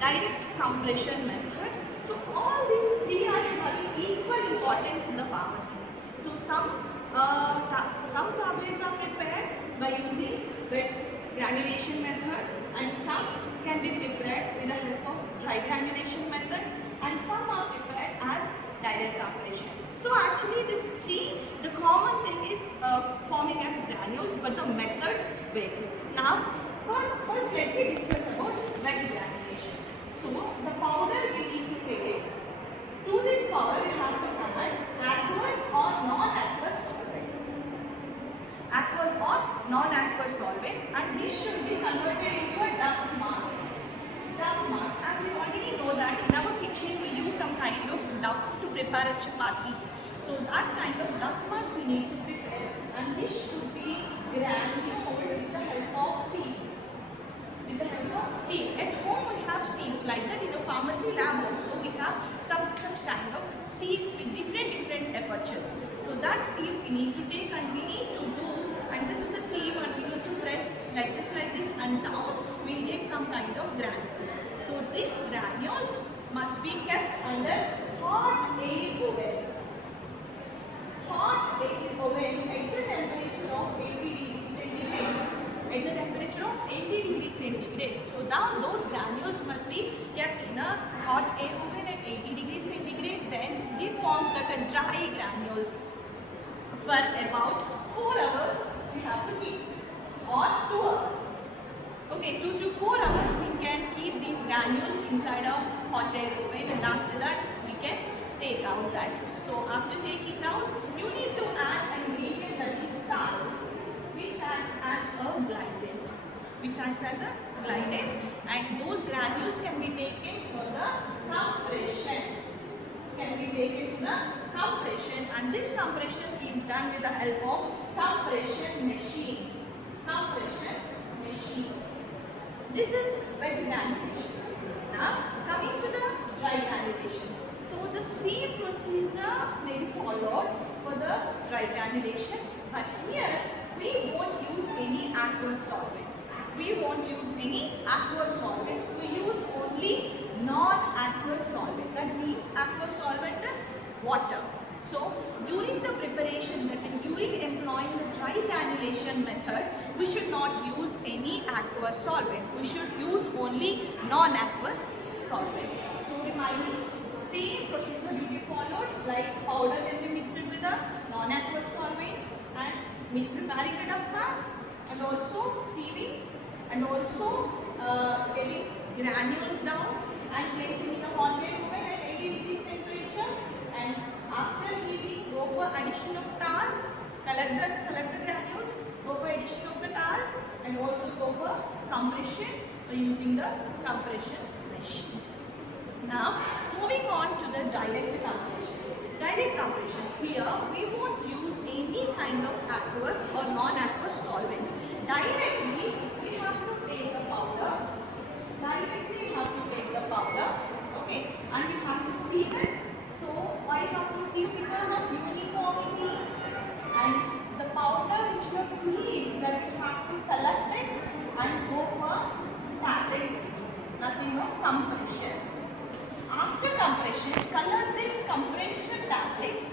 direct compression method. So all these three are having equal importance in the pharmacy. So some tablets are prepared by using wet granulation method, and some can be prepared with the help of dry granulation method, and some are prepared as direct compression. So actually these three, the common thing is forming as granules, but the method varies. Now first let me discuss about wet granulation. So the powder we need to create, to this powder we have to add aqueous or non-aqueous solvent. Aqueous or non-aqueous solvent, and this should be converted into a dust mass. Duff mass, as we already know that in our kitchen we use some kind of duff to prepare a chapati. So that kind of duff mass we need to prepare, and this should be granuled with the help of sieve. With the help of sieve. At home we have sieves like that. In a pharmacy lab also we have some such kind of sieves with different apertures. So that sieve we need to take, and we need to do, and this is the sieve, and we need to press like this, and down we will get some kind of granules. So these granules must be kept under hot air oven. Hot air oven at the temperature of 80 degrees centigrade. At the temperature of 80 degrees centigrade. So now those granules must be kept in a hot air oven at 80 degrees centigrade. Then it forms like a dry granules. For about 4 hours we have to keep, or 2 hours. Okay, 2 to 4 hours we can keep these granules inside a hot air oven, and after that we can take out that. So after taking out, you need to add an ingredient that is tar, which acts as a glidant. And those granules can be taken for the compression. And this compression is done with the help of compression machine. This is wet granulation. Now coming to the dry granulation. So the same procedure may be followed for the dry granulation, but here we won't use any aqueous solvents. We use only non-aqueous solvent. That means aqueous solvent is water. So during the preparation, that means during employing the dry granulation method, we should not use any aqueous solvent. We should use only non-aqueous solvent. So remaining same procedure will be followed, like powder can be mixed with a non-aqueous solvent, and preparing the duff mass, and also sieving, and also getting granules down and placing in a hot air oven at 80 degrees temperature, and after heating go for addition of tar, collect the granules, go for addition of the tar, and also go for compression by using the compression machine. Now moving on to the direct compression. Here we won't use any kind of aqueous or non-aqueous solvents. Directly we have to take the powder. Okay, and we have to sieve it. So why you have to sieve? Because of uniformity, and the powder which you have sieved, that you have to collect it and go for tablet making. Nothing more compression. After compression, collect these compressed tablets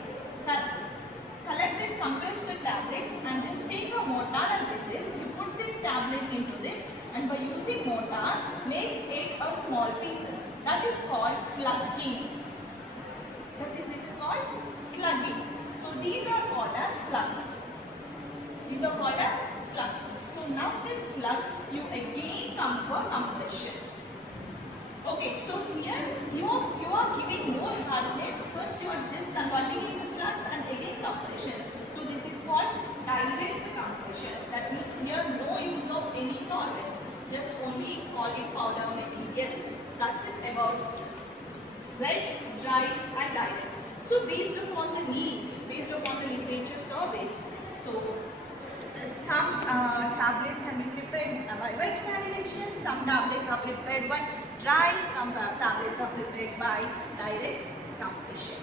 and just take a mortar and vessel. You put these tablets into this, and by using mortar, make it a small pieces. That is called slugging. This is called slugging. So these are called as slugs. So now these slugs, you again come for compression. Okay, so here you are giving more hardness. First you are just converting into slugs and again compression. So this is called direct compression. That means here no use of any solvents, just only solid powder materials. That's it about wet, dry and direct. So based upon the need, based upon the literature surveys, so some tablets can be prepared by wet granulation, some tablets are prepared by dry, some tablets are prepared by direct compression.